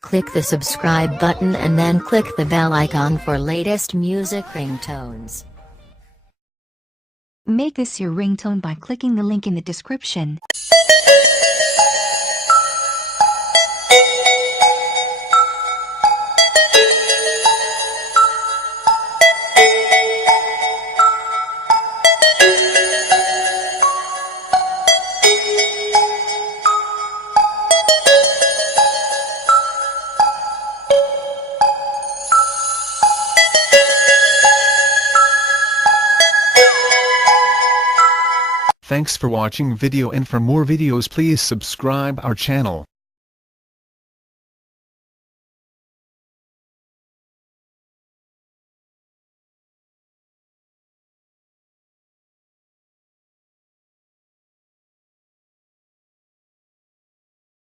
Click the subscribe button and then click the bell icon for latest music ringtones. Make this your ringtone by clicking the link in the description. Thanks for watching video, and for more videos please subscribe our channel.